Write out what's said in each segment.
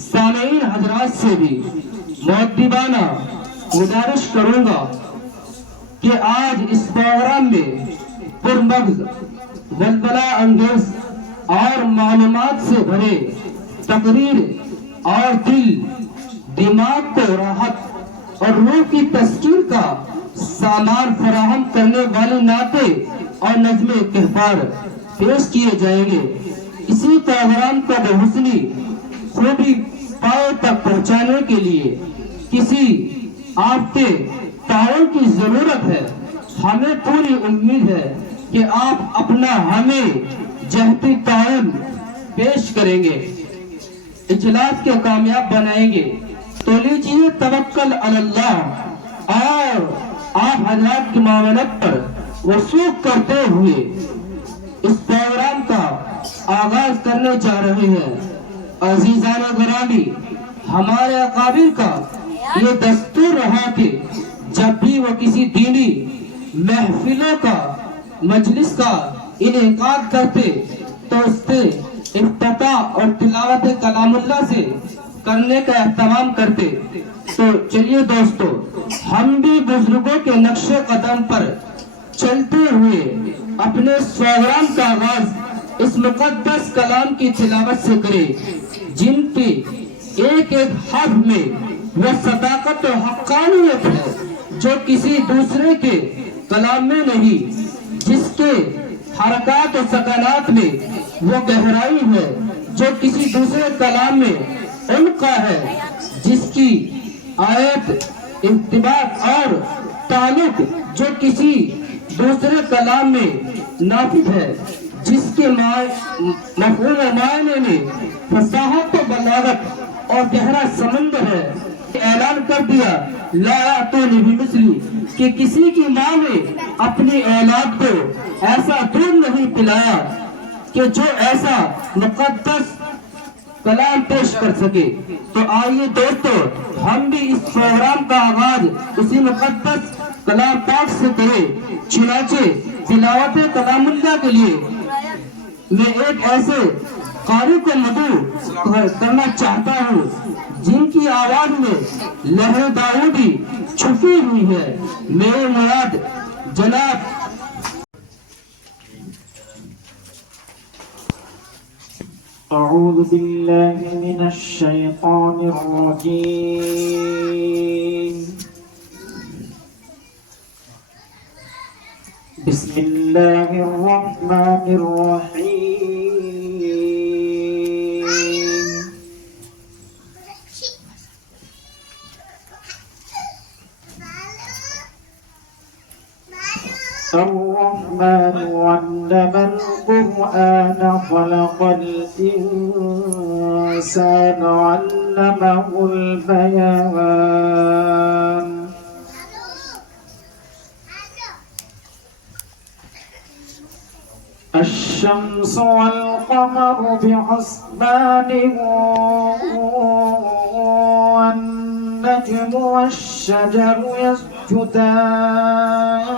سامعین حضرات سے بھی مؤدبانہ گزارش کروں گا کہ آج اس پروگرام میں پرمغز ولولہ انگیز اور معلومات سے بھرے تقریر اور دل دماغ کو راحت اور روح کی تسکین کا سامان فراہم کرنے والے نعتیں اور نظم کہفار پیش کیے جائیں گے۔ اسی پروگرام کو بحسنی خوبی پاؤں تک پہنچانے کے لیے کسی آپ کے تعاون کی ضرورت ہے۔ ہمیں پوری امید ہے کہ آپ اپنا ہمیں جہتی تعاون پیش کریں گے، اجلاس کے کامیاب بنائیں گے۔ تو لیجیے توکل علی اللہ اور آپ حضرات کی معاونت پر وثوق کرتے ہوئے اس پروگرام کا آغاز کرنے جا رہے ہیں۔ عزیزان گرامی، ہمارے اکابر کا یہ دستور رہا کہ جب بھی وہ کسی دینی محفلوں کا مجلس کا انعقاد کرتے تو اس سے افتتاح اور تلاوت کلام اللہ سے کرنے کا اہتمام کرتے۔ تو چلیے دوستو، ہم بھی بزرگوں کے نقش قدم پر چلتے ہوئے اپنے پروگرام کا آغاز اس مقدس کلام کی تلاوت سے کریں، جن کی ایک ایک حرف میں وہ صداقت و حقانیت ہے جو کسی دوسرے کے کلام میں نہیں، جس کے حرکات و سکنات میں وہ گہرائی ہے جو کسی دوسرے کلام میں ان کا ہے، جس کی آیت ارتباط اور تعلق جو کسی دوسرے کلام میں نافذ ہے، جس کے مفہوم و معنی میں فصاحت و بلاغت اور گہرا سمندر ہے۔ اعلان کر دیا لا یأتونی بمثلی، کہ کسی کی ماں نے اپنی اولاد کو ایسا دودھ نہیں پلایا کہ جو ایسا مقدس کلام پیش کر سکے۔ تو آئیے دوستو، ہم بھی اس پروگرام کا آغاز اسی مقدس کلام پاک سے کریں۔ چنانچہ تلاوت کلام اللہ کے لیے میں ایک ایسے قاری کو مدعو کرنا چاہتا ہوں جن کی آواز میں لہر داؤدی چھپی ہوئی ہے۔ میرے مراد جناب أعوذ بالله من الشيطان الرجيم. بسم الله الرحمن الرحيم. الرحمن علم القرآن خلق الإنسان علمه البيان. الشمس والقمر بحسبان والنجم والشجر يسجدان.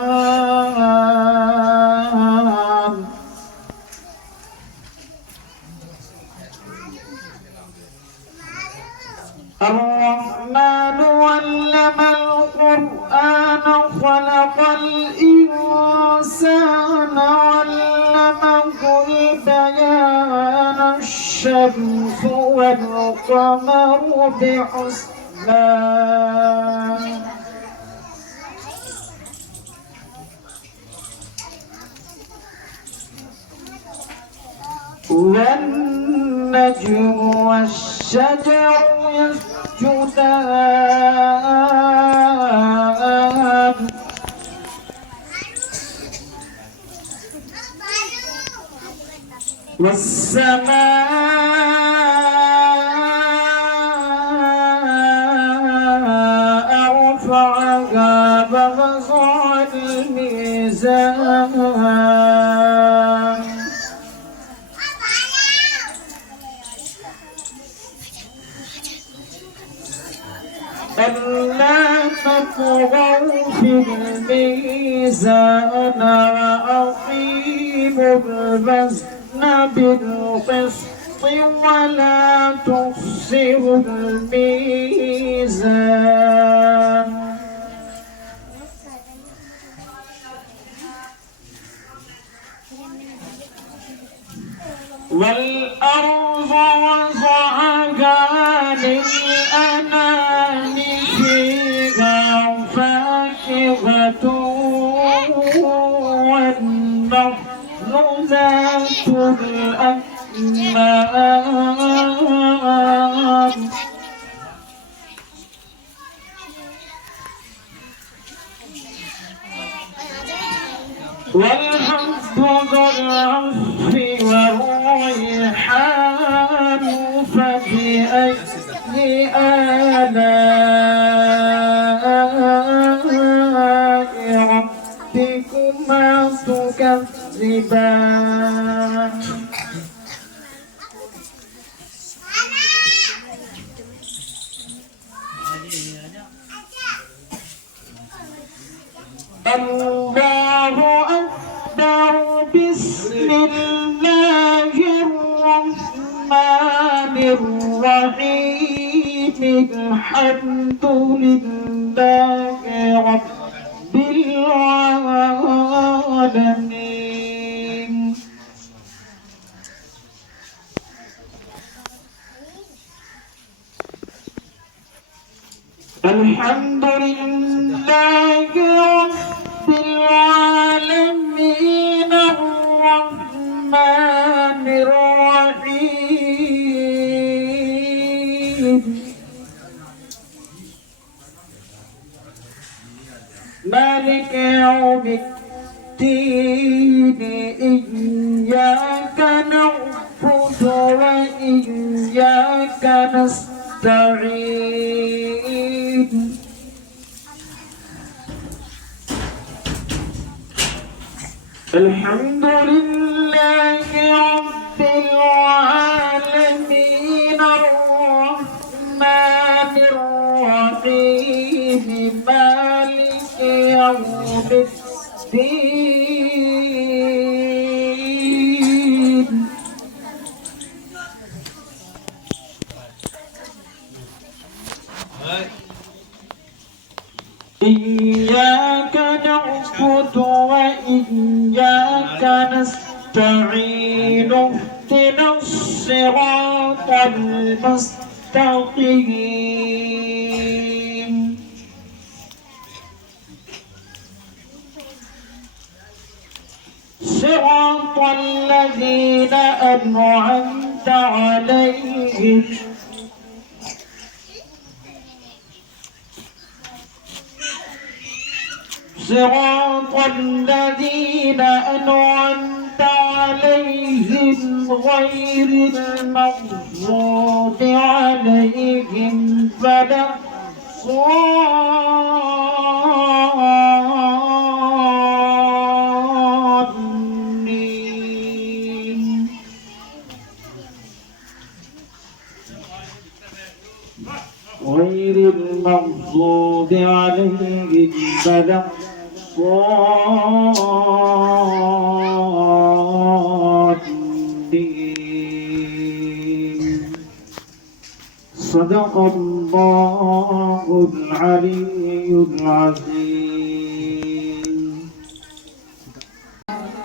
الرحمن علم القرآن خلق الإنسان علمه البيان. الشمس والقمر بحسبان والنجم والشجر يسجدان. والسماء رفعها ووضع الميزان. ألا تطغوا في الميزان وأقيموا الوزن بالقسط ولا تخسروا يخسر الميزان والأرض وضعها للأنام فيها فاكهة والنخل ذات الأكمام والحب ذو العصف والريحان فبأي آلاء ربكما تكذبان الله أكبر بسم الله الرحمن الرحيم الحمد لله رب العالمين الحمد لله رب العالمين الرحمن الرحيم مالك يوم الدين إياك نعبد وإياك نستعين الحمد لله رب العالمين الرحمن الرحيم مالك يوم الدين إياك نعبد وإياك نستعين اهدنا الصراط المستقيم صراط الذين أنعمت عليهم صراط الذين أنعمت عليهم غير المغضوب عليهم ولا الضالين غير المغضوب عليهم ولا صدق الله العلي العظيم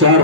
4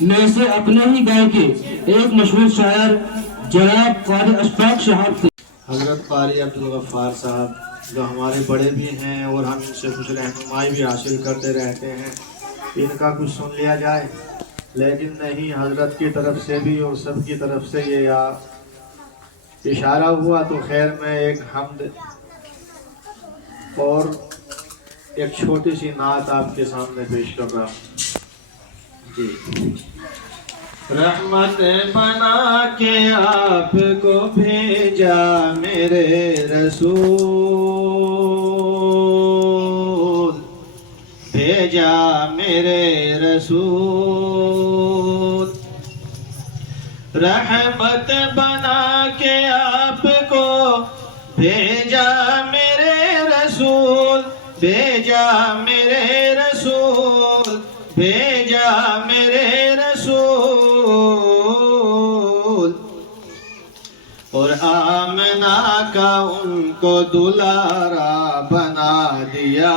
میں سے اپنے ہی گاؤں کے ایک مشہور شاعر جناب قاری اشفاق صاحب تھے۔ حضرت قاری عبدالغفار صاحب جو ہمارے بڑے بھی ہیں اور ہم ان سے کچھ رہنمائی بھی حاصل کرتے رہتے ہیں، ان کا کچھ سن لیا جائے، لیکن نہیں، حضرت کی طرف سے بھی اور سب کی طرف سے یہ اشارہ ہوا تو خیر میں ایک حمد اور ایک چھوٹی سی نعت آپ کے سامنے پیش کر رہا ہوں جی۔ رحمت بنا کے آپ کو بھیجا میرے رسول، بھیجا میرے رسول، رحمت بنا کے آپ کو بھیجا میرے رسول، بھیجا میرے رسول، بھیجا میرے رسول، اور آمنہ کا ان کو دلارا بنا دیا،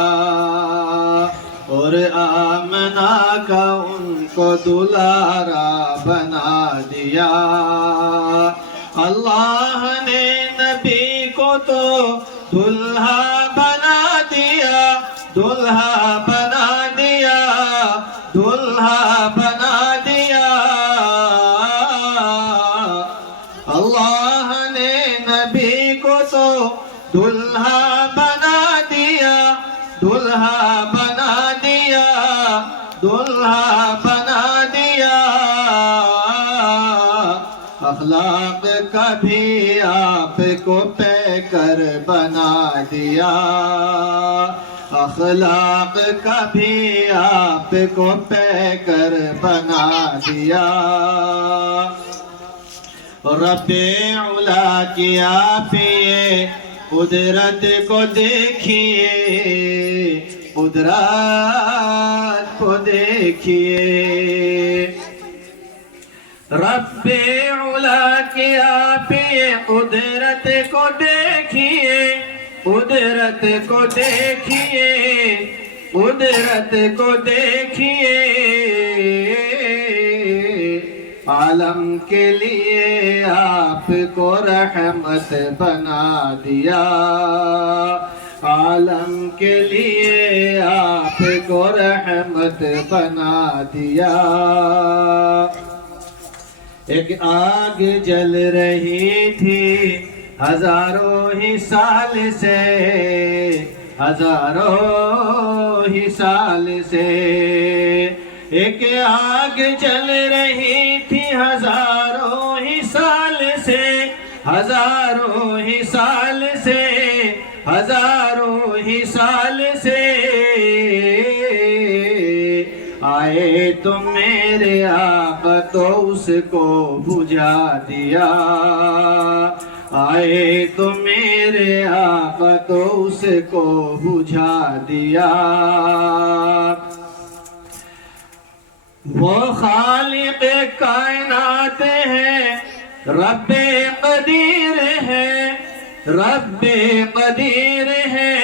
اور آمنہ کا ان کو دلارا بنا دیا۔ اللہ نے نبی کو تو دلہا بنا دیا، دلہا بنا دیا، دلہا بنا دیا۔ اللہ نے نبی کو تو دلہا بنا دیا، دلہا بنا دیا، دلہا بنا دیا۔ اخلاق کا بھی آپ کو پیکر بنا دیا، اخلاق کا بھی آپ کو پیکر بنا دیا۔ رب علا کی آپ یہ قدرت کو دیکھیے، قدرت کو دیکھیے، رب علا کی آپ یہ قدرت کو دیکھیے، قدرت کو دیکھیے، قدرت کو دیکھیے۔ عالم کے لیے آپ کو رحمت بنا دیا، عالم کے لیے آپ کو رحمت بنا دیا۔ ایک آگ جل رہی تھی ہزاروں ہی سال سے، ہزاروں ہی سال سے، ایک آگ جل رہی تھی ہزاروں ہی سال سے، ہزاروں ہی سال سے، ہزاروں ہی سال سے۔ آئے تو میرے آقا تو اس کو بجھا دیا، آئے تو میرے آقا تو اس کو بجھا دیا۔ وہ خالق کائنات ہے، رب قدیر ہے، رب قدیر ہے،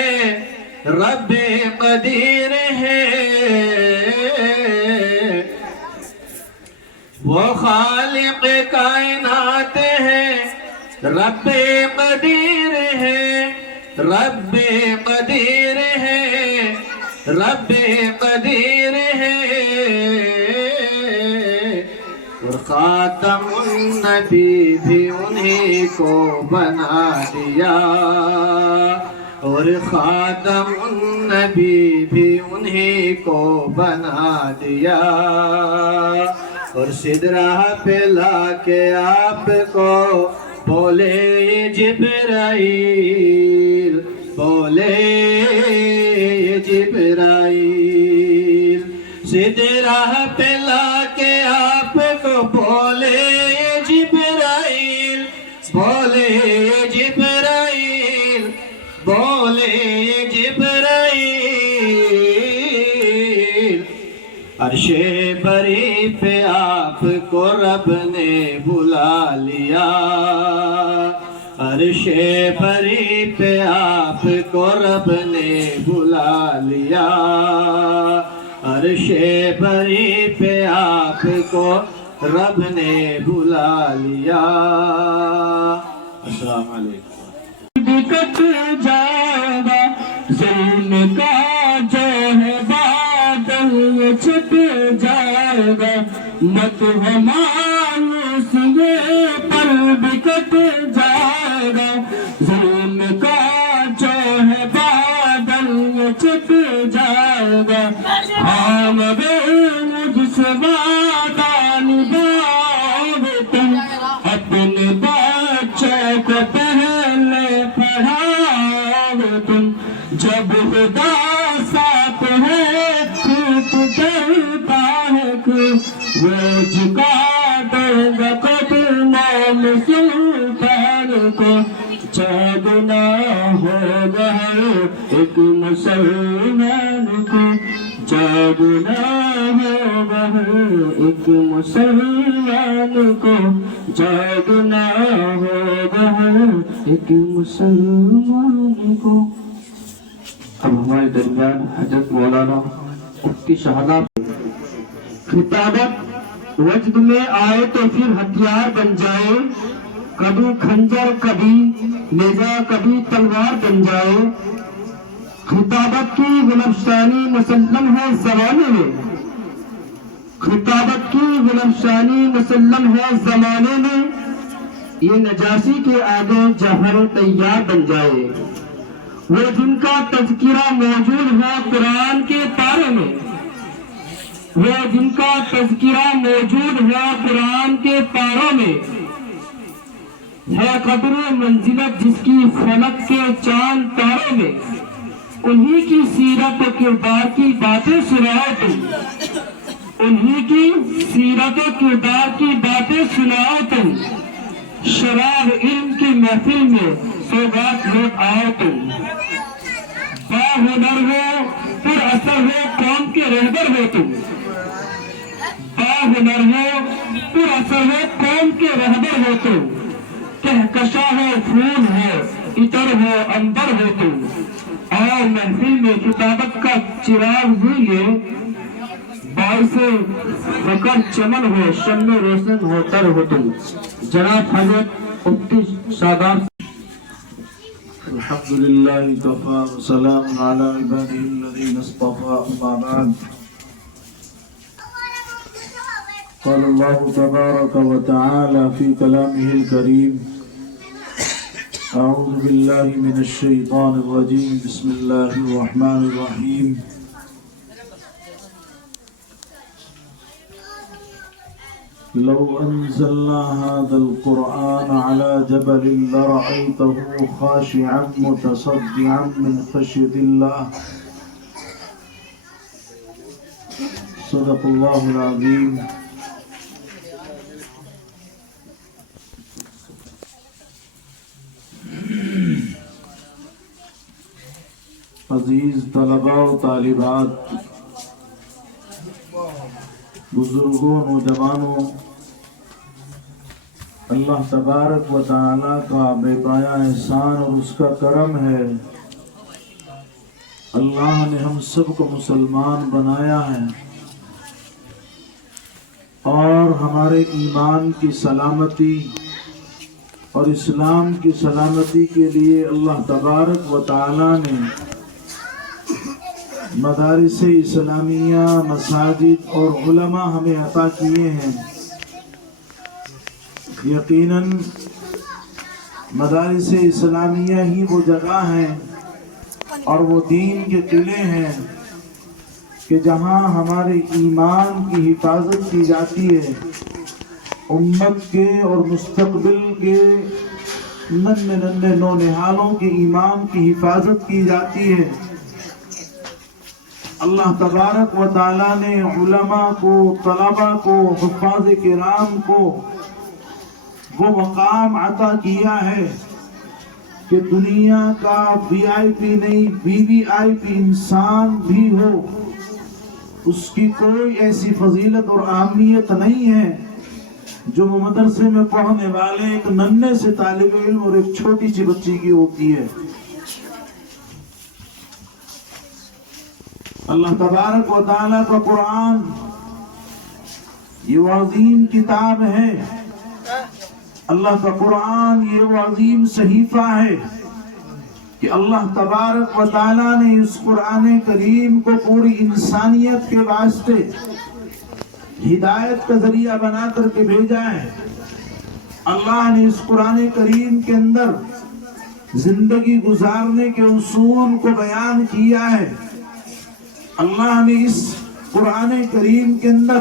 رب قدیر ہے۔ وہ خالق کائنات ہے، رب قدیر ہے، رب قدیر ہے، رب قدیر ہے۔ اور خاتم النبی بھی انہی کو بنا دیا، اور خاتم النبی بھی انہی کو بنا دیا۔ اور سدرہ پہ لا کے آپ کو بولے جبرائیل، بولے جبرائیل، سدرہ پہ لا کے آپ کو بولے جبرائیل، بولے جبرائیل، بولے جبرائیل۔ عرش بری پہ آپ کو رب نے بلا لیا، عرش بری پہ آپ کو رب نے بلا لیا، عرش بری پہ آپ کو رب نے بلا لیا. السلام علیکم. بکٹ جائے گا ظلم کا جو ہے بادل یہ چھٹ جائے گا مت مایوس یہ پر بکٹ جائے گا ظلم کا جو ہے بادل یہ چھٹ جائے گا. ہاں مگر مجھ سے وعدہ نبھاؤ گے تم اپنے بچوں کو پہلے پڑھاؤ گے تم جب خدا ساتھ ہے خود ڈرتا ہے کہ وہ جھکا دے گا قدموں میں سلطان کو. جاگنا ہوگا ہر ایک مسلمان کو جاگنا ہوگا ہر ایک مسلمان کو جاگنا ہوگا ہر ایک مسلمان کو. اب ہمارے درمیان حضرت مولانا مفتی شہزاد خطابت وجد میں آئے تو پھر ہتھیار بن جائے کبھی کھنجر کبھی نیزہ کبھی تلوار بن جائے. خطابت کی گلفشانی مسلم ہے زمانے میں خطابت کی گلفشانی مسلم ہے زمانے میں یہ نجاشی کے آگے جوہر تیار بن جائے. وہ جن کا تذکرہ موجود ہے قرآن کے پارے میں وہ جن کا تذکرہ موجود ہے قرآن کے پاروں میں ہے قدر منزلت جس کی فلک کے چاند تاروں میں انہی کی سیرت و کردار کی باتیں سناؤ تم انہی کی سیرت و کردار کی باتیں سناؤ تم شراب علم کی محفل میں سوگات لوٹ آؤ تم. باہنر ہو پر اثر ہو قوم کے رہبر ہو تم باہنر ہو پر اثر ہو قوم کے رہبر ہو تم کہکشاں ہو پھول ہو عطر ہو عنبر ہو تم اور محفل میں کتابت کا چراغ لیے باعث فخر چمن ہو شمع روشن ہو تر ہو تم. جناب حضرت مفتی شہزاد. الحمد للہ کفا وسلام علی عباده الذین اصطفى اما بعد. قال الله تبارك وتعالى في كلامه الكريم أعوذ بالله من الشيطان الرجيم بسم الله الرحمن الرحيم. لو أنزلنا هذا القرآن على جبل لرأيته خاشعا متصدعا من خشية الله. صدق الله العظيم. عزیز طلباء و طالبات بزرگوں نوجوانوں اللہ تبارک و تعالیٰ کا بے پایا احسان اور اس کا کرم ہے. اللہ نے ہم سب کو مسلمان بنایا ہے اور ہمارے ایمان کی سلامتی اور اسلام کی سلامتی کے لیے اللہ تبارک و تعالیٰ نے مدارس اسلامیہ مساجد اور علماء ہمیں عطا کیے ہیں. یقیناً مدارس اسلامیہ ہی وہ جگہ ہیں اور وہ دین کے قلعے ہیں کہ جہاں ہمارے ایمان کی حفاظت کی جاتی ہے امت کے اور مستقبل کے ننھے نونہالوں کے ایمان کی حفاظت کی جاتی ہے. اللہ تبارک و تعالیٰ نے علماء کو طلباء کو حفاظ کرام کو وہ مقام عطا کیا ہے کہ دنیا کا VIP نہیں VVIP انسان بھی ہو اس کی کوئی ایسی فضیلت اور اہمیت نہیں ہے جو مدرسے میں پڑھنے والے ایک ننھے سے طالب علم اور ایک چھوٹی سی بچی کی ہوتی ہے. اللہ تبارک و تعالیٰ کا قرآن یہ وہ عظیم کتاب ہے، اللہ کا قرآن یہ وہ عظیم صحیفہ ہے کہ اللہ تبارک و تعالیٰ نے اس قرآن کریم کو پوری انسانیت کے واسطے ہدایت کا ذریعہ بنا کر کے بھیجا ہے۔ اللہ نے اس قرآن کریم کے اندر زندگی گزارنے کے اصول کو بیان کیا ہے۔ اللہ نے اس قرآن کریم کے اندر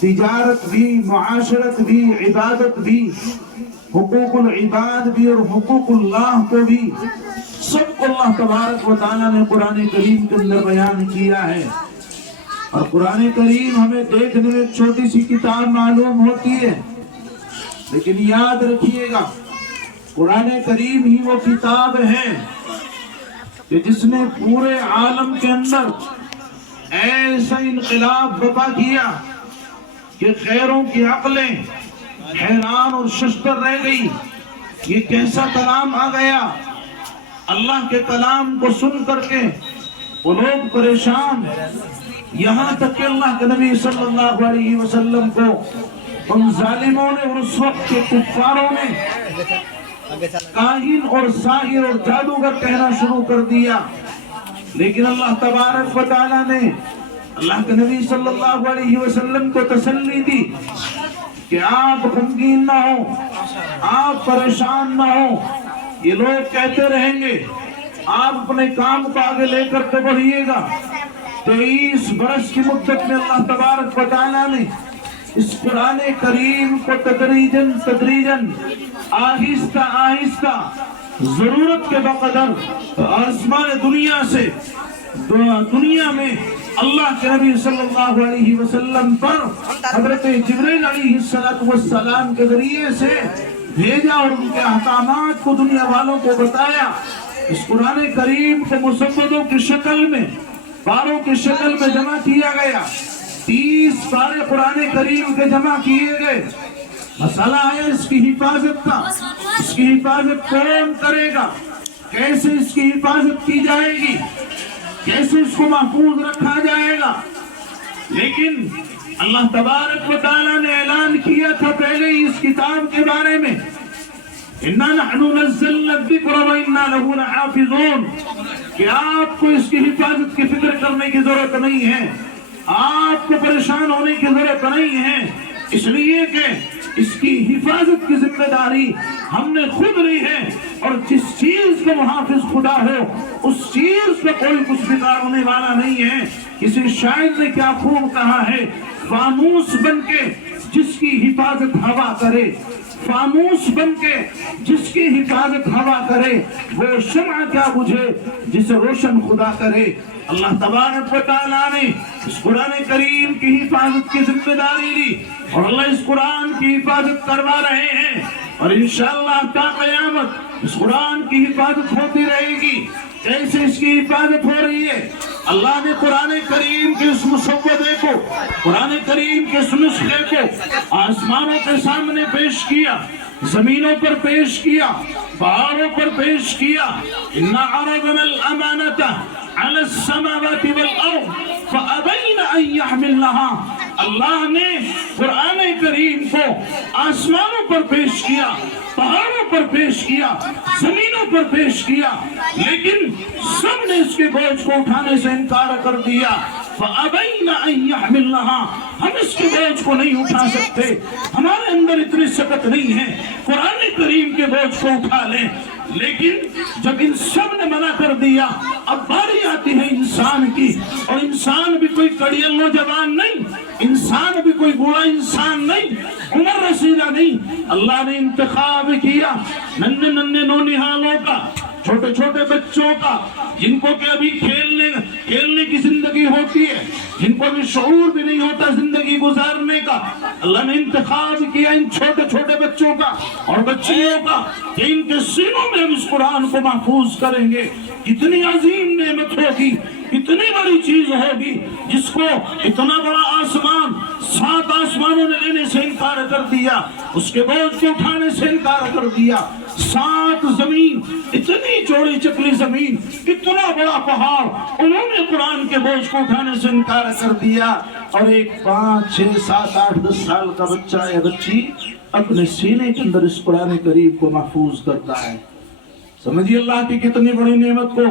تجارت بھی، معاشرت بھی، عبادت بھی، حقوق العباد بھی اور حقوق اللہ کو بھی، سب کو اللہ تبارک و تعالیٰ نے قرآن کریم کے اندر بیان کیا ہے۔ اور قرآن کریم ہمیں دیکھنے میں ایک چھوٹی سی کتاب معلوم ہوتی ہے، لیکن یاد رکھیے گا قرآن کریم ہی وہ کتاب ہے کہ جس نے پورے عالم کے اندر ایسا انقلاب برپا کیا کہ غیروں کی عقلیں حیران اور ششدر رہ گئی، یہ کیسا کلام آ گیا۔ اللہ کے کلام کو سن کر کے وہ لوگ پریشان، یہاں تک کہ اللہ کے نبی صلی اللہ علیہ وسلم کو ان ظالموں نے اور اس وقت کے کفاروں نے کاہن اور ساحر اور جادوگر کہنا شروع کر دیا، لیکن اللہ تبارک و تعالیٰ نے اللہ کے نبی صلی اللہ علیہ وسلم کو تسلی دی کہ آپ غمگین نہ ہو، آپ پریشان نہ ہو، یہ لوگ کہتے رہیں گے، آپ اپنے کام کو آگے لے کر کے بڑھیے گا۔ 23 برس کی مدت میں اللہ تبارک و تعالیٰ نے اس قرآن کریم کو تدریجاً آہستہ آہستہ ضرورت کے بقدر آسمان دنیا سے دنیا میں اللہ کے نبی صلی اللہ علیہ وسلم پر حضرت جبریل علیہ السلام کے ذریعے سے بھیجا اور ان کے احکامات کو دنیا والوں کو بتایا۔ اس قرآن کریم کو مسودوں کی شکل میں، پاروں کی شکل میں جمع کیا گیا، 30 پارے قرآن کریم کے جمع کیے گئے۔ مسئلہ ہے اس کی حفاظت کا، اس کی حفاظت کون کرے گا، کیسے اس کی حفاظت کی جائے گی، کیسے اس کو محفوظ رکھا جائے گا۔ لیکن اللہ تبارک و تعالیٰ نے اعلان کیا تھا پہلے ہی اس کتاب کے بارے میں، اِنَّا نَحْنُ نَزَّلْنَا الذِّكْرَ وَإِنَّا لَهُ لَحَافِظُونَ، کہ آپ کو اس کی حفاظت کی فکر کرنے کی ضرورت نہیں ہے، آپ کو پریشان ہونے کی ضرورت نہیں ہے، اس لیے کہ اس کی حفاظت کی ذمہ داری ہم نے خود لی ہے، اور جس چیز کا محافظ خدا ہو اس چیز پہ کوئی کچھ بگاڑ ہونے والا نہیں ہے۔ کسی شاعر نے کیا خوب کہا ہے، فانوس بن کے جس کی حفاظت ہوا کرے، فانوس بن کے جس کی حفاظت ہوا کرے، وہ شمع کیا بجھے جسے روشن خدا کرے۔ اللہ تبارک و تعالیٰ نے اس قرآن کریم کی حفاظت کی ذمہ داری لی، اور اللہ اس قرآن کی حفاظت کروا رہے ہیں، اور انشاءاللہ تا قیامت اس قرآن کی حفاظت ہوتی رہے گی۔ کیسے اس کی حفاظت ہو رہی ہے؟ اللہ نے قرآن کریم کے اس مسودے کو، قرآن کریم کے اس نسخے کو آسمانوں کے سامنے پیش کیا، زمینوں پر پیش کیا، پہاڑوں پر پیش کیا۔ اِنَّا عَرَضْنَا الْأَمَانَةَ عَلَى السَّمَاوَاتِ وَالْأَرْضِ فَأَبَيْنَ أَن يَحْمِلْنَهَا، اللہ نے قرآن کریم کو آسمانوں پر پیش کیا، پہاڑوں پر پیش کیا، زمینوں پر پیش کیا، لیکن سب نے اس کے بوجھ کو اٹھانے سے انکار کر دیا۔ فَأَبَيْنَ أَن يَحْمِلْنَهَا، ہم اس کے بوجھ کو نہیں اٹھا سکتے، ہمارے اندر اتنی سکت نہیں ہے قرآن کریم کے بوجھ کو اٹھا لیں۔ لیکن جب ان سب نے منع کر دیا، اب باری آتی ہے انسان کی، اور انسان بھی کوئی کڑیل نوجوان نہیں، انسان بھی کوئی بوڑھا انسان نہیں، عمر رسیدہ نہیں۔ اللہ نے انتخاب کیا ننھے ننھے نونہالوں کا، چھوٹے چھوٹے بچوں کا، جن کو کہ ابھی کھیلنے کی زندگی ہوتی ہے، جن کو ابھی شعور بھی نہیں ہوتا زندگی گزارنے کا، اللہ نے انتخاب کیا ان چھوٹے چھوٹے بچوں کا اور بچیوں کا کہ ان کے سینوں میں ہم اس قرآن کو محفوظ کریں گے۔ کتنی عظیم نعمت ہوگی، کتنی بڑی چیز ہوگی جس کو اتنا بڑا آسمان 7 آسمانوں نے لینے سے انکار کر دیا، اس کے بوجھ کو اٹھانے سے انکار کر دیا، 7 زمین، اتنی چوڑی چکلی زمین، اتنا بڑا پہاڑ، انہوں نے قرآن کے بوجھ کو اٹھانے سے انکار کر دیا، اور ایک 5 6 7 8 10 سال کا بچہ یا بچی اپنے سینے کے اندر اس قرآن کریم کو محفوظ کرتا ہے۔ سمجھیے اللہ کی کتنی بڑی نعمت کو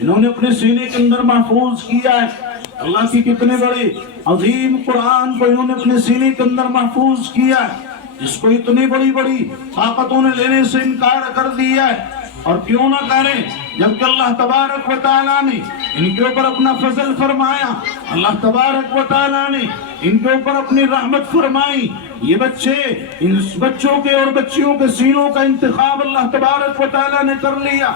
انہوں نے اپنے سینے کے اندر محفوظ کیا ہے، اللہ کی کتنے بڑی عظیم قرآن کو انہوں نے اپنے سینے کے اندر محفوظ کیا ہے، جس کو اتنی بڑی بڑی طاقتوں نے لینے سے انکار کر دیا ہے۔ اور کیوں نہ کریں جبکہ اللہ تبارک و تعالیٰ نے ان کے اوپر اپنا فضل فرمایا، اللہ تبارک و تعالیٰ نے ان کے اوپر اپنی رحمت فرمائی۔ یہ بچے، ان بچوں کے اور بچیوں کے سینوں کا انتخاب اللہ تبارک و تعالیٰ نے کر لیا۔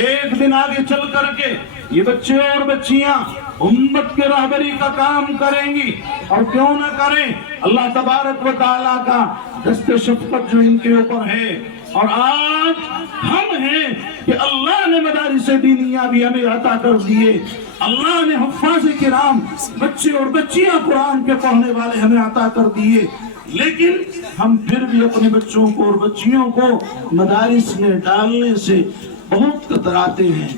ایک دن آگے چل کر کے یہ بچے اور بچیاں امت کے رہبری کا کام کریں گی، اور کیوں نہ کریں، اللہ تبارک و تعالیٰ کا دست شفقت جو ان کے اوپر ہے۔ اور آج ہم ہیں کہ اللہ نے مدارس دینیہ بھی ہمیں عطا کر دیے، اللہ نے حفاظ کرام بچے اور بچیاں قرآن کے پڑھنے والے ہمیں عطا کر دیے، لیکن ہم پھر بھی اپنے بچوں کو اور بچیوں کو مدارس میں ڈالنے سے بہت کتراتے ہیں،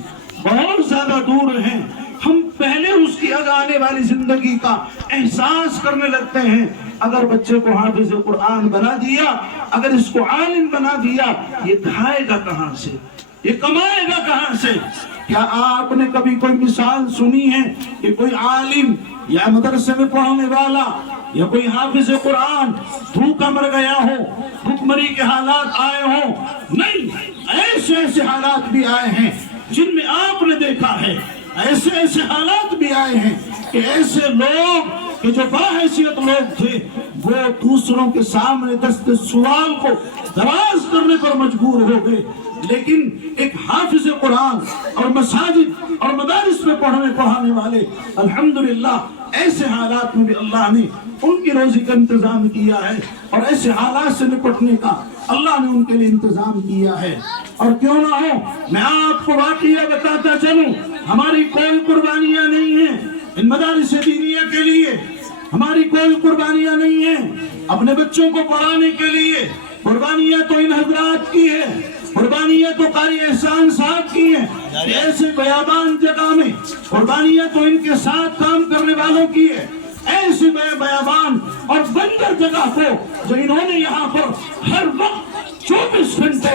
بہت زیادہ دور ہیں۔ ہم پہلے اس کی آنے والی زندگی کا احساس کرنے لگتے ہیں۔ اگر بچے کو حافظ قرآن بنا دیا، اگر اس کو عالم بنا دیا، یہ کھائے گا کہاں سے، یہ کمائے گا کہاں سے؟ کیا آپ نے کبھی کوئی مثال سنی ہے کہ کوئی عالم یا مدرسے میں پڑھنے والا یا کوئی حافظ قرآن بھوکا مر گیا ہو، بھوک مری کے حالات آئے ہوں؟ نہیں، ایسے ایسے حالات بھی آئے ہیں جن میں آپ نے دیکھا ہے، ایسے ایسے حالات بھی آئے ہیں کہ ایسے لوگ کہ جو باحیثیت لوگ تھے وہ دوسروں کے سامنے دست سوال کو دراز کرنے پر مجبور ہو گئے، لیکن ایک حافظ قرآن اور مساجد اور مدارس میں پڑھانے والے الحمدللہ ایسے حالات میں بھی اللہ نے ان کی روزی کا انتظام کیا ہے، اور ایسے حالات سے نپٹنے کا اللہ نے ان کے لیے انتظام کیا ہے۔ اور کیوں نہ ہو، میں آپ کو واقعہ بتاتا چلوں، ہماری کوئی قربانیاں نہیں ہیں ان مدارس دینیہ کے لیے، ہماری کوئی قربانیاں نہیں ہیں اپنے بچوں کو پڑھانے کے لیے، قربانیاں تو ان حضرات کی ہے، قربانیاں تو قاری احسان صاحب کی ہیں، ایسے بیابان جگہ میں قربانیاں تو ان کے ساتھ کام کرنے والوں کی ہے، ایسی بیابان اور بنجر جگہ کو جو انہوں نے یہاں پر ہر وقت 24 گھنٹے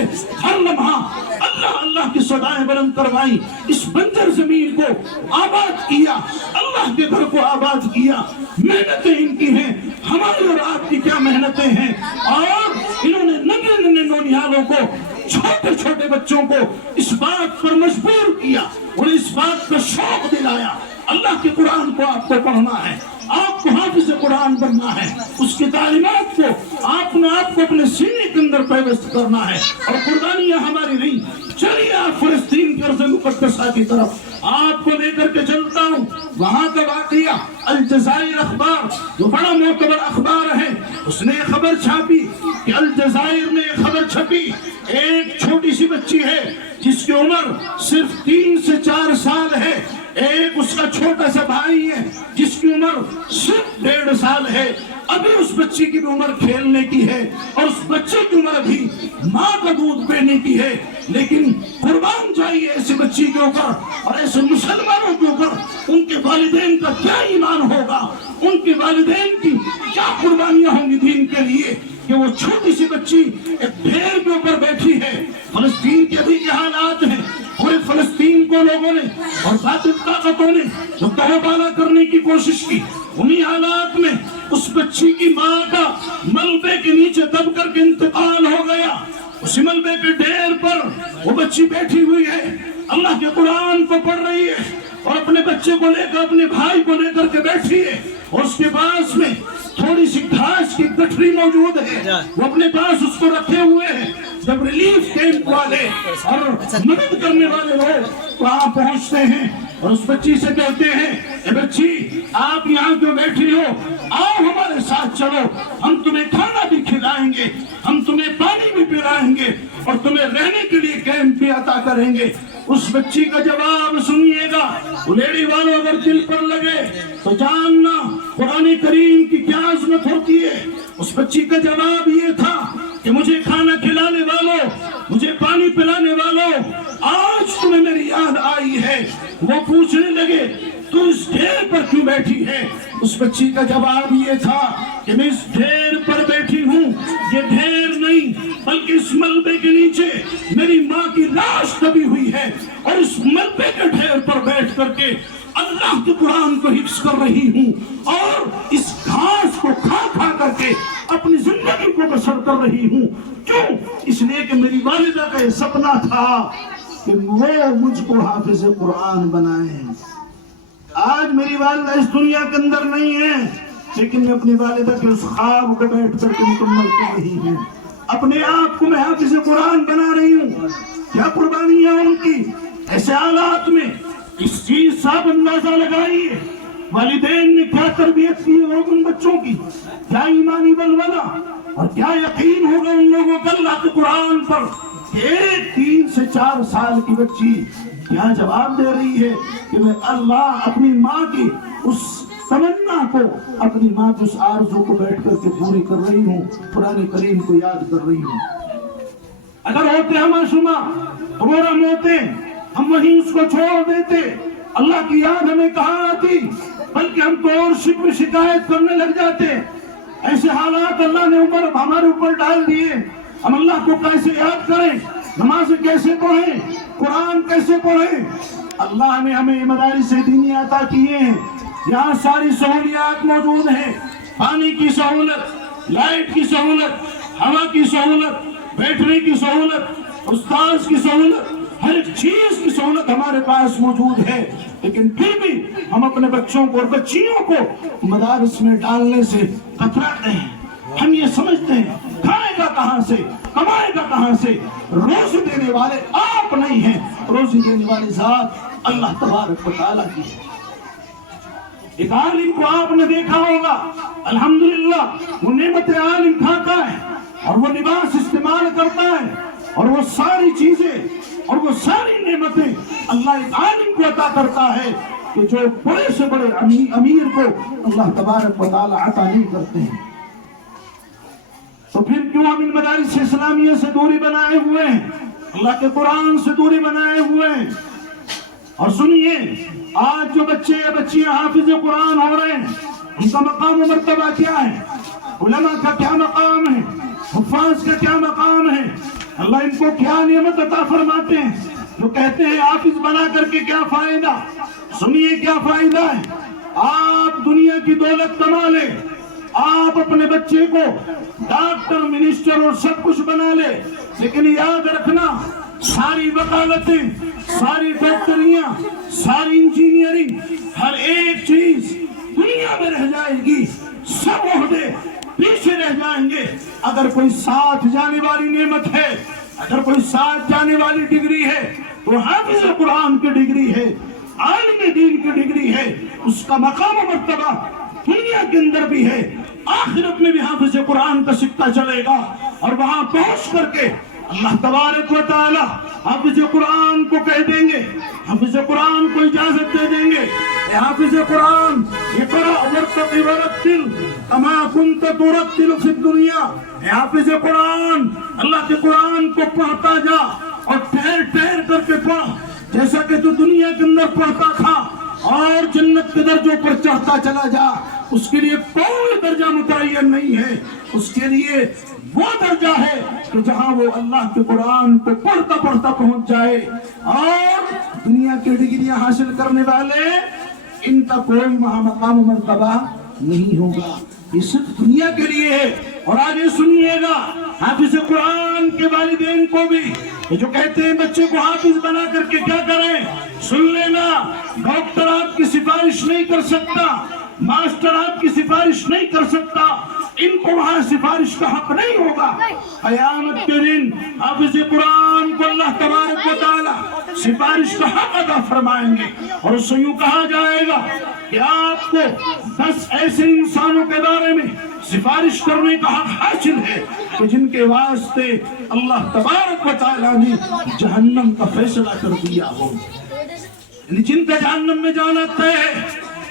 ہر لمحہ اللہ اللہ کی صدائیں بلند کروائی، اس بنجر زمین کو آباد کیا، اللہ کے گھر کو آباد کیا۔ محنتیں ان کی ہیں، ہماری اور آپ کی کیا محنتیں ہیں، اور انہوں نے ننھے ننھے نونہالوں کو، چھوٹے چھوٹے بچوں کو اس بات پر مجبور کیا، انہیں اس بات کا شوق دلایا، اللہ کے قرآن کو آپ کو پڑھنا ہے، آپ کو حافظ قرآن بننا ہے، اس کی تعلیمات کو آپ نے آپ کو اپنے سینے کے اندر پیوست کرنا ہے، اور قربانیاں ہماری نہیں۔ چلیے آپ فلسطین کی ارض مقدسہ کی طرف آپ کو لے کر کے چلتا ہوں۔ وہاں کا واقعہ الجزائر اخبار جو بڑا معتبر اخبار ہے، اس نے خبر چھاپی کہ الجزائر میں خبر چھپی، ایک چھوٹی سی بچی ہے جس کی عمر صرف 3 سے 4 سال ہے، ایک اس کا چھوٹا سا بھائی ہے جس کی عمر صرف 1.5 سال ہے، ابھی اس بچی کی بھی عمر کھیلنے کی ہے، اور اس بچے کی عمر ابھی ماں کا دودھ پینے کی ہے، لیکن قربان جائیے ایسے بچی کے اوپر اور ایسے مسلمانوں کے اوپر ان کے والدین کا کیا ایمان ہوگا، ان کے والدین کی کیا قربانیاں ہوں گی دین کے لیے، کہ وہ چھوٹی سی بچی ایک ڈھیر کے اوپر بیٹھی ہے۔ فلسطین کے ابھی یہ حالات ہیں، پورے فلسطین کو لوگوں نے اور باطل طاقتوں نے جو تہوبالا کرنے کی کوشش کی، انہی حالات میں اس بچی کی ماں کا ملبے کے نیچے دب کر کے انتقال ہو گیا، اسی ملبے کے ڈھیر پر وہ بچی بیٹھی ہوئی ہے، اللہ کے قرآن کو پڑھ رہی ہے، اور اپنے بچے کو لے کر اپنے بھائی کو لے کر کے بیٹھی ہے، اور اس کے پاس میں تھوڑی سی گھاس کی گٹھری موجود ہے، وہ اپنے پاس اس کو رکھے ہوئے ہیں۔ جب ریلیف کیمپ والے اور مدد کرنے والے لوگ وہاں پہنچتے ہیں اور اس بچی سے کہتے ہیں، اے بچی آپ یہاں کیوں بیٹھی ہو، آؤ ہمارے ساتھ چلو، ہم تمہیں کھانا بھی کھلائیں گے، ہم تمہیں پانی بھی پلائیں گے، اور تمہیں رہنے کے لیے کیمپ بھی عطا کریں گے۔ اس بچی کا جواب سنیے گا، لیڈی والوں اگر دل پر لگے تو جاننا قرآن کریم کی کیا عظمت ہوتی ہے. اس بچی کا جواب یہ تھا کہ مجھے کھانا کھلانے والوں، مجھے پانی پلانے والوں، آج تمہیں میری یاد آئی ہے. وہ پوچھنے لگے تو اس ڈھیر پر کیوں بیٹھی ہے؟ اس بچی کا جواب یہ تھا کہ میں اس ڈھیر پر بیٹھی ہوں، یہ ڈھیر نہیں بلکہ اس ملبے کے نیچے میری ماں کی لاش دبی ہوئی ہے، اور اس ملبے کے ڈھیر پر بیٹھ کر کے اللہ کے قرآن کو حفظ کر رہی ہوں، اور اس گھاس کو کھا کھا کر کے اپنی زندگی کو بسر کر رہی ہوں. کیوں؟ اس لیے کہ میری والدہ کا یہ سپنا تھا کہ وہ مجھ کو حافظ قرآن بنائیں. آج میری والدہ اس دنیا کے اندر نہیں ہے، لیکن میں اپنی والدہ کے اس خواب کو بیٹھ کر کے مکمل کر رہی ہوں. اپنے آپ کو میں حافظ قرآن بنا رہی ہوں. کیا قربانیاں ان کی ایسے حالات میں. اس چیز صاحب اندازہ لگائیے والدین نے کیا تربیت کی ہوگی ان بچوں کی، کیا ایمانی ولولہ اور کیا یقین ہوگا ان لوگوں کا اللہ کے قرآن پر. ایک 3 سے 4 سال کی بچی کیا جواب دے رہی ہے کہ میں اللہ اپنی ماں کی اس تمنا کو، اپنی ماں کی اس آرزو کو بیٹھ کر کے پوری کر رہی ہوں، قرآن کریم کو یاد کر رہی ہوں. اگر ہوتے ہم شما اور ہم ہوتے ہم وہیں اس کو چھوڑ دیتے، اللہ کی یاد ہمیں کہاں آتی، بلکہ ہم تو اور شکایت کرنے لگ جاتے. ایسے حالات اللہ نے ہمارے اوپر ڈال دیے. ہم اللہ کو کیسے یاد کریں، نماز کیسے پڑھیں، قرآن کیسے پڑھیں. اللہ نے ہمیں مدارس دینی عطا کیے ہیں، یہاں ساری سہولیات موجود ہیں، پانی کی سہولت، لائٹ کی سہولت، ہوا کی سہولت، بیٹھنے کی سہولت، استاذ کی سہولت، ہر ایک چیز کی سہولت ہمارے پاس موجود ہے. لیکن پھر بھی ہم اپنے بچوں کو اور بچیوں کو مدارس میں ڈالنے سے کتراتے ہیں. ہم یہ سمجھتے ہیں کھائے گا کہاں سے، کمائے گا کہاں سے. روزی دینے والے آپ نہیں ہیں، روزی دینے والے ذات اللہ تبارک و تعالیٰ کی ہے. ایک عالم کو آپ نے دیکھا ہوگا، الحمدللہ وہ نعمت عالم کھاتا ہے اور وہ لباس استعمال کرتا ہے اور وہ ساری چیزیں اور وہ ساری نعمتیں اللہ ایک عالم کو عطا کرتا ہے کہ جو بڑے سے بڑے امیر کو اللہ تبارک و تعالیٰ عطا نہیں کرتے ہیں. تو پھر کیوں ہم ان مدارس اسلامیہ سے دوری بنائے ہوئے ہیں، اللہ کے قرآن سے دوری بنائے ہوئے ہیں. اور سنیے، آج جو بچے یا بچیاں حافظ قرآن ہو رہے ہیں، ان کا مقام و مرتبہ کیا ہے، علماء کا کیا مقام ہے، حفاظ کا کیا مقام ہے، اللہ ان کو کیا نعمت عطا فرماتے ہیں. جو کہتے ہیں حافظ بنا کر کے کیا فائدہ. سنیے کیا فائدہ ہے. آپ دنیا کی دولت کما لیں، آپ اپنے بچے کو ڈاکٹر، منسٹر اور سب کچھ بنا لے، لیکن یاد رکھنا ساری وکالتیں، ساری فیکٹریاں، ساری انجینئرنگ، ہر ایک چیز دنیا میں رہ جائے گی، سب عہدے پیچھے رہ جائیں گے. اگر کوئی ساتھ جانے والی نعمت ہے، اگر کوئی ساتھ جانے والی ڈگری ہے تو حافظ قرآن کی ڈگری ہے، عالم دین کی ڈگری ہے. اس کا مقام و مرتبہ دنیا کے اندر بھی ہے، آخرت میں بھی حافظ قرآن کا سکہ چلے گا. اور وہاں پہنچ کر کے اللہ تبارک و تعالی حافظ قرآن کو کہہ دیں گے، حافظ قرآن کو اجازت دے دیں گے، اے حافظ قرآن اقرأ وارتقِ ورتل کما کنت ترتل فی الدنیا. اے حافظ قرآن، اللہ کے قرآن کو پڑھتا جا اور ٹھہر ٹھہر کر کے پڑھ جیسا کہ تو دنیا کے اندر پڑھتا تھا، اور جنت کے درجوں پر چڑھتا چلا جا. اس کے لیے کوئی درجہ متعین نہیں ہے، اس کے لیے وہ درجہ ہے کہ جہاں وہ اللہ کے قرآن کو پڑھتا پڑھتا پہنچ جائے. اور دنیا کی ڈگریاں حاصل کرنے والے، ان کا کوئی وہاں مقام و مرتبہ نہیں ہوگا. یہ صرف دنیا کے لیے ہے. اور آگے سنیے گا، حافظ قرآن کے والدین کو بھی جو کہتے ہیں بچے کو حافظ بنا کر کے کیا کریں، سن لینا، ڈاکٹر آپ کی سفارش نہیں کر سکتا، ماسٹر آپ کی سفارش نہیں کر سکتا، ان کو وہاں سفارش کا حق نہیں ہوگا. قیامت کے دن حافظ قرآن کو اللہ تبارک و تعالی سفارش کا حق ادا فرمائیں گے. اور اس سے یوں کہا جائے گا کہ آپ کو 10 ایسے انسانوں کے بارے میں سفارش کرنے کا حق حاصل ہے کہ جن کے واسطے اللہ تبارک و تعالی نے جہنم کا فیصلہ کر دیا ہو، جن کا جہنم میں جانا طے ہے.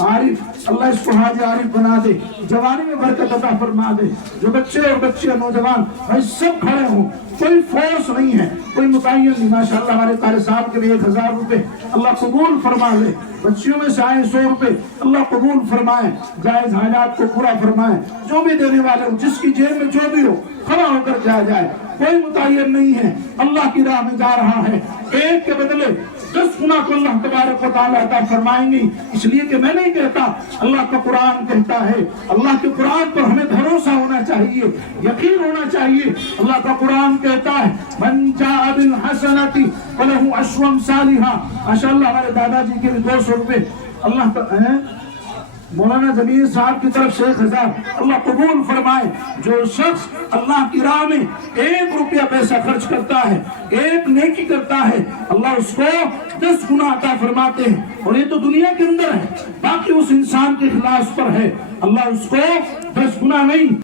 عارف اللہ اس کو حاج عارف بنا دے, جوانی میں برکت عطا فرما دے. جو بچے اور بچے نوجوان بھائی سب کھڑے ہوں, کوئی فورس نہیں ہے, کوئی متعین نہیں. ماشاءاللہ ہمارے قاری صاحب کے لیے 1000 روپے اللہ قبول فرما لے. بچیوں میں سے آئے 100 روپے اللہ قبول فرمائے, جائز حاجات کو پورا فرمائے. جو بھی دینے والے ہو, جس کی جیب میں جو بھی ہو, کھڑا ہو کر جائے. کوئی متعین نہیں ہے, اللہ کی راہ میں جا رہا ہے. ایک کے بدلے 10 گنا کو اللہ تبارک و تعالیٰ عطا فرمائیں گی. اس لیے کہ میں نہیں کہتا, اللہ کا قرآن کہتا ہے. اللہ کے قرآن پر ہمیں بھروسہ ہونا چاہیے, یقین ہونا چاہیے. اللہ کا قرآن کہتا ہے من جاء بالحسنۃ فلہ عشر امثالھا. ماشاءاللہ ہمارے دادا جی کے بھی 200 روپے اللہ مولانا ضمیر صاحب کی طرف سے 1000 اللہ قبول فرمائے. جو شخص اللہ کی راہ میں 1 روپیہ پیسہ خرچ کرتا ہے, 1 نیکی کرتا ہے, اللہ اس کو 10 گنا عطا فرماتے ہیں. اور یہ تو دنیا کے اندر ہے, باقی اس انسان کے اخلاص پر ہے. اللہ اس کو 10 گنا نہیں